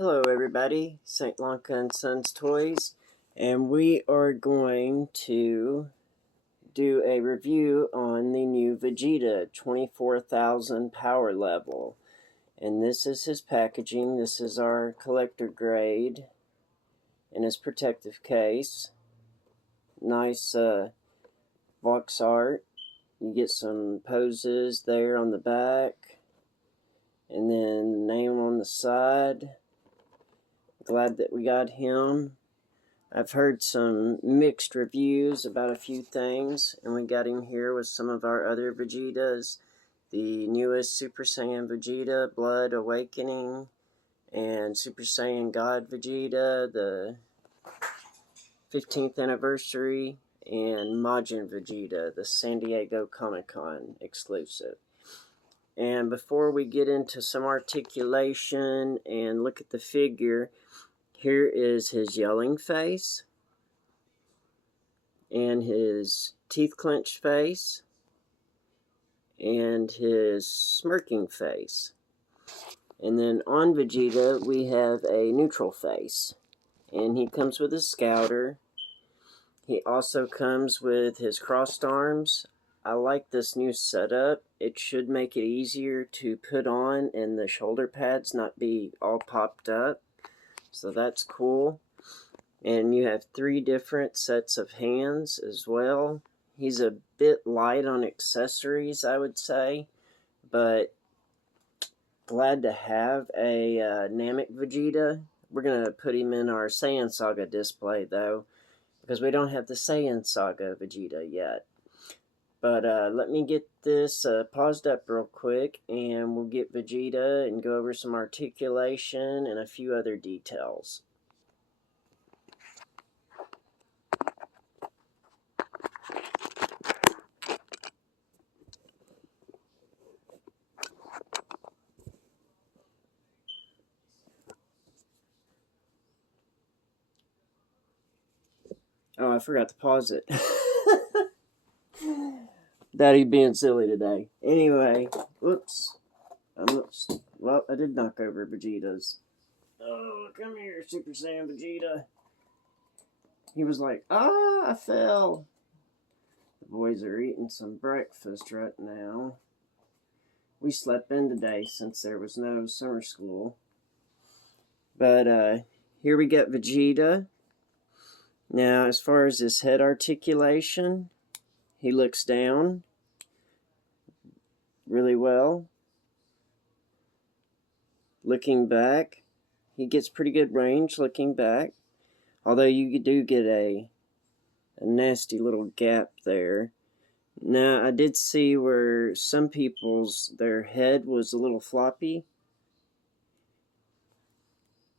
Hello everybody, St. Lanka and Sons Toys, and we are going to do a review on the new Vegeta 24,000 power level. And this is his packaging. This is our collector grade in his protective case. Nice box art. You get some poses there on the back, and then the name on the side. Glad that we got him. I've heard some mixed reviews about a few things, and we got him here with some of our other Vegetas. The newest Super Saiyan Vegeta, Blood Awakening, and Super Saiyan God Vegeta, the 15th anniversary, and Majin Vegeta, the San Diego Comic-Con exclusive. And before we get into some articulation and look at the figure, here is his yelling face, and his teeth clenched face, and his smirking face. And then on Vegeta, we have a neutral face. And he comes with his scouter. He also comes with his crossed arms. I like this new setup. It should make it easier to put on and the shoulder pads not be all popped up. So that's cool. And you have 3 different sets of hands as well. He's a bit light on accessories, I would say, but glad to have a Namek Vegeta. We're going to put him in our Saiyan Saga display, though, because we don't have the Saiyan Saga Vegeta yet. But let me get this paused up real quick, and we'll get Vegeta and go over some articulation and a few other details. Oh, I forgot to pause it. Daddy being silly today. Anyway, whoops. Well, I did knock over Vegeta's. Oh, come here, Super Saiyan Vegeta. He was like, I fell. The boys are eating some breakfast right now. We slept in today since there was no summer school. But here we get Vegeta. Now, as far as his head articulation, he looks down really well. Looking back, he gets pretty good range looking back. Although you do get a nasty little gap there. Now, I did see where some people's, their head was a little floppy.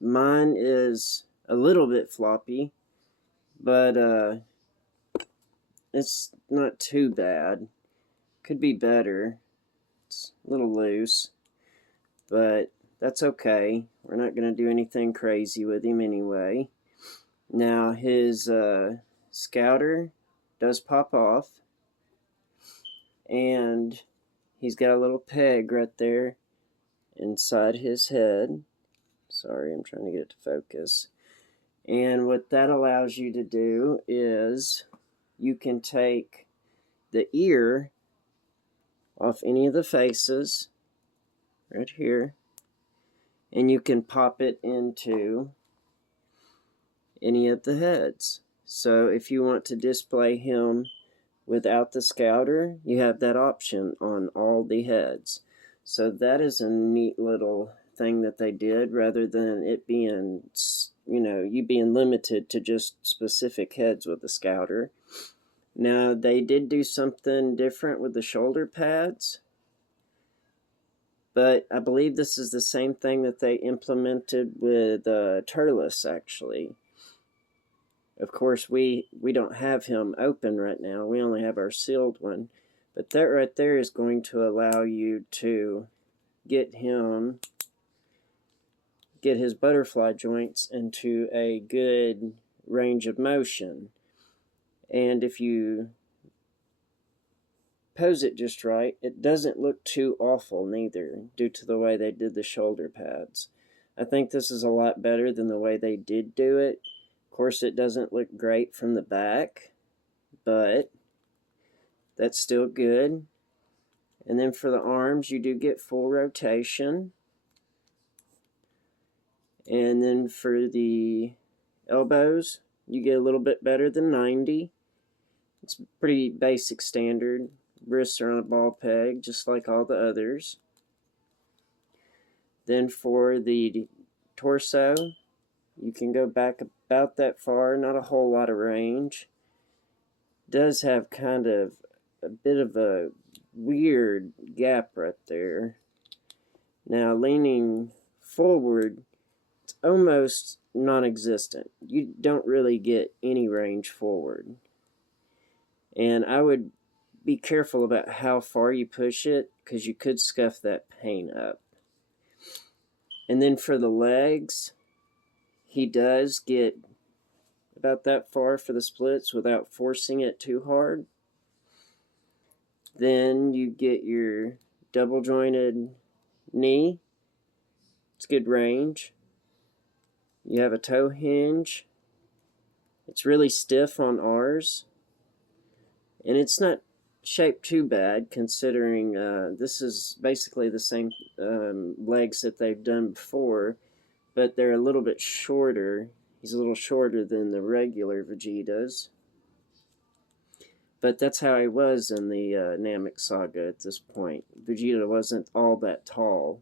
Mine is a little bit floppy, but it's not too bad. Could be better. It's a little loose, but that's okay. We're not going to do anything crazy with him anyway. Now, his scouter does pop off, and he's got a little peg right there inside his head. Sorry, I'm trying to get it to focus. And what that allows you to do is you can take the ear off any of the faces right here, and you can pop it into any of the heads. So if you want to display him without the scouter, you have that option on all the heads. So that is a neat little thing that they did, rather than it being, you being limited to just specific heads with the scouter. Now, they did do something different with the shoulder pads, but I believe this is the same thing that they implemented with Turles, actually. Of course, we don't have him open right now. We only have our sealed one. But that right there is going to allow you to get his butterfly joints into a good range of motion. And if you pose it just right, it doesn't look too awful neither, due to the way they did the shoulder pads. I think this is a lot better than the way they did do it. Of course, it doesn't look great from the back, but that's still good. And then for the arms, you do get full rotation. And then for the elbows, you get a little bit better than 90. It's pretty basic standard. Wrists are on a ball peg, just like all the others. Then for the torso, you can go back about that far, not a whole lot of range. Does have kind of a bit of a weird gap right there. Now leaning forward, it's almost non-existent. You don't really get any range forward. And I would be careful about how far you push it, because you could scuff that paint up. And then for the legs, he does get about that far for the splits without forcing it too hard. Then you get your double jointed knee. It's good range. You have a toe hinge. It's really stiff on ours. And it's not shaped too bad, considering this is basically the same legs that they've done before, but they're a little bit shorter. He's a little shorter than the regular Vegetas. But that's how he was in the Namek Saga at this point. Vegeta wasn't all that tall.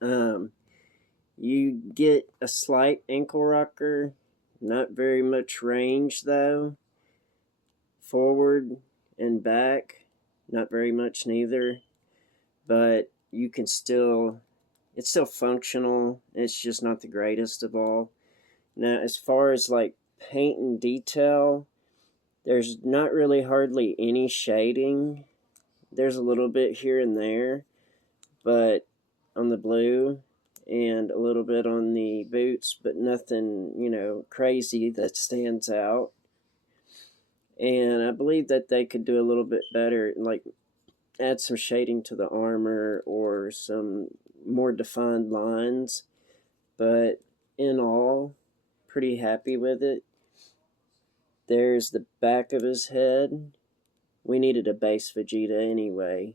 You get a slight ankle rocker. Not very much range, though. Forward and back, not very much neither. But you can still, it's still functional. It's just not the greatest of all. Now, as far as like paint and detail, there's not really hardly any shading. There's a little bit here and there, but on the blue and a little bit on the boots, but nothing, you know, crazy that stands out. And I believe that they could do a little bit better, like add some shading to the armor or some more defined lines. But in all, pretty happy with it. There's the back of his head. We needed a base Vegeta anyway,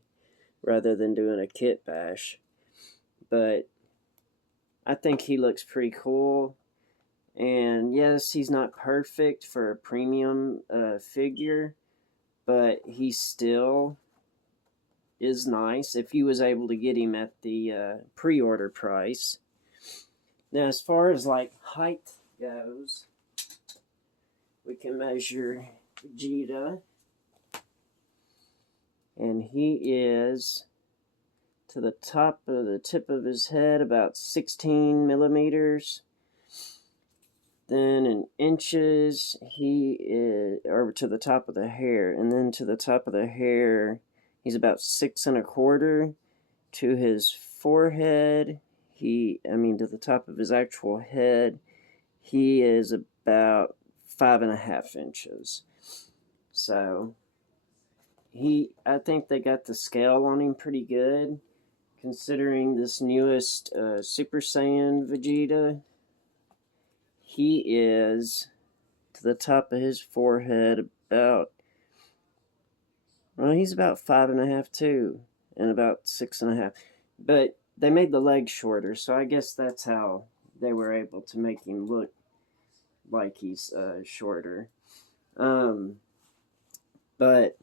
rather than doing a kit bash. But I think he looks pretty cool. And yes, he's not perfect for a premium figure, but he still is nice if you was able to get him at the pre-order price. Now, as far as like height goes, we can measure Vegeta, and he is to the top of the tip of his head about 16 millimeters. Then in inches, he is, or to the top of the hair, and then to the top of the hair, he's about 6 1/4. To his forehead, to the top of his actual head, he is about 5 1/2 inches. So I think they got the scale on him pretty good, considering this newest Super Saiyan Vegeta. He is to the top of his forehead about, well, he's about 5 1/2 too, and about 6 1/2. But they made the legs shorter, so I guess that's how they were able to make him look like he's shorter. But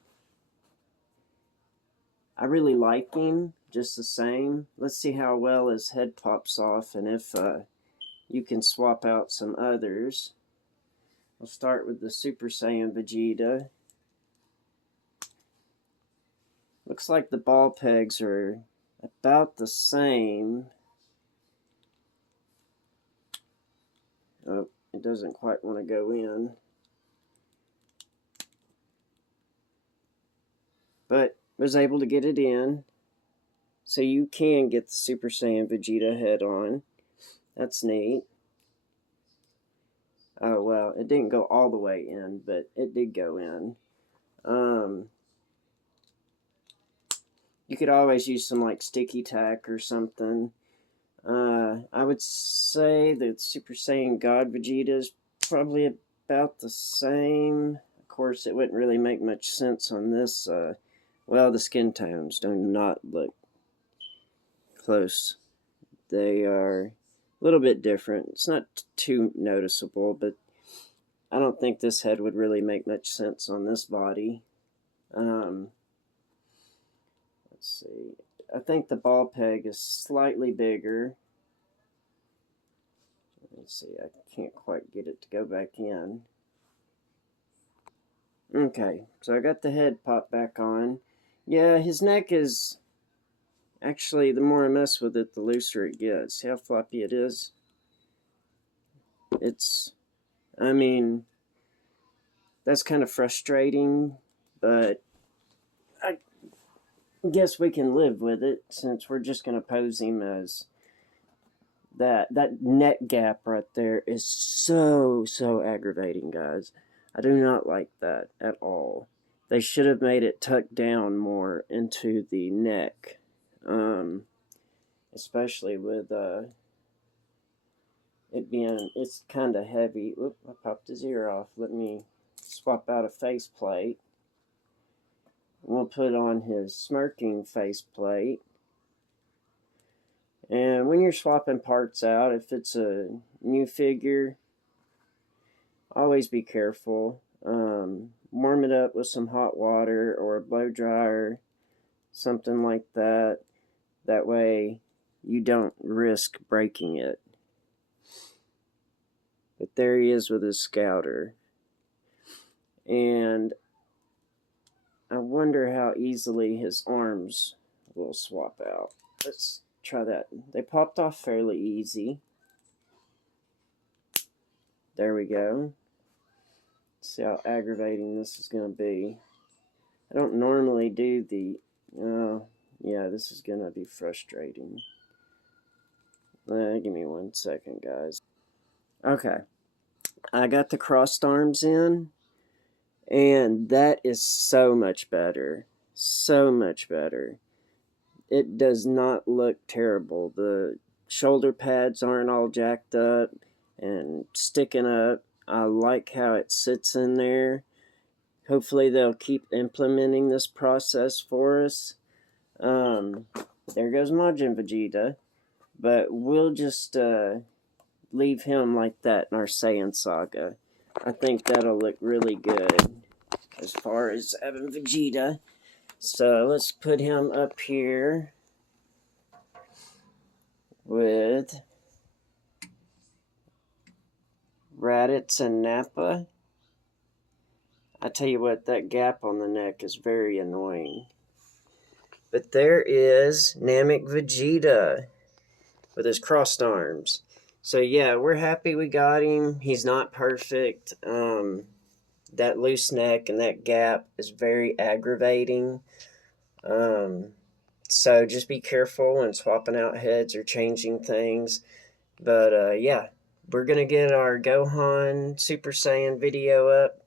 I really like him just the same. Let's see how well his head pops off, and if you can swap out some others. We'll start with the Super Saiyan Vegeta. Looks like the ball pegs are about the same. Oh, it doesn't quite want to go in. But was able to get it in. So you can get the Super Saiyan Vegeta head on. That's neat. Oh, well, it didn't go all the way in, but it did go in. You could always use some like sticky tack or something. I would say that Super Saiyan God Vegeta is probably about the same. Of course, it wouldn't really make much sense on this. Well, the skin tones do not look close. They are a little bit different. It's not too noticeable, but I don't think this head would really make much sense on this body. Let's see. I think the ball peg is slightly bigger. Let me see. I can't quite get it to go back in. Okay, so I got the head popped back on. Yeah, his neck is... Actually, the more I mess with it, the looser it gets. See how floppy it is? It's... I mean... That's kind of frustrating, but... I guess we can live with it, since we're just going to pose him as... That neck gap right there is so aggravating, guys. I do not like that at all. They should have made it tucked down more into the neck. Especially with it being, it's kind of heavy. Oop, I popped his ear off. Let me swap out a faceplate. We'll put on his smirking faceplate. And when you're swapping parts out, if it's a new figure, always be careful. Warm it up with some hot water or a blow dryer, something like that. That way you don't risk breaking it. But there he is with his scouter. And I wonder how easily his arms will swap out. Let's try that. They popped off fairly easy. There we go. See how aggravating this is going to be. I don't normally do the... yeah, this is going to be frustrating. Give me 1 second, guys. Okay. I got the crossed arms in, and that is so much better. So much better. It does not look terrible. The shoulder pads aren't all jacked up and sticking up. I like how it sits in there. Hopefully they'll keep implementing this process for us. There goes Majin Vegeta. But we'll just leave him like that in our Saiyan saga. I think that'll look really good as far as having Vegeta. So let's put him up here with Raditz and Nappa. I tell you what, that gap on the neck is very annoying. But there is Namek Vegeta with his crossed arms. So yeah, we're happy we got him. He's not perfect. That loose neck and that gap is very aggravating. So just be careful when swapping out heads or changing things. But yeah, we're going to get our Gohan Super Saiyan video up,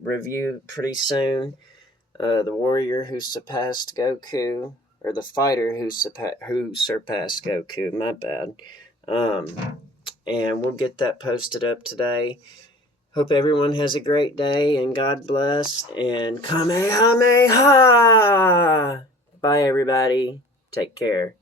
review pretty soon. The warrior who surpassed Goku, or the fighter who surpassed Goku, my bad. And we'll get that posted up today. Hope everyone has a great day, and God bless, and Kamehameha! Bye, everybody. Take care.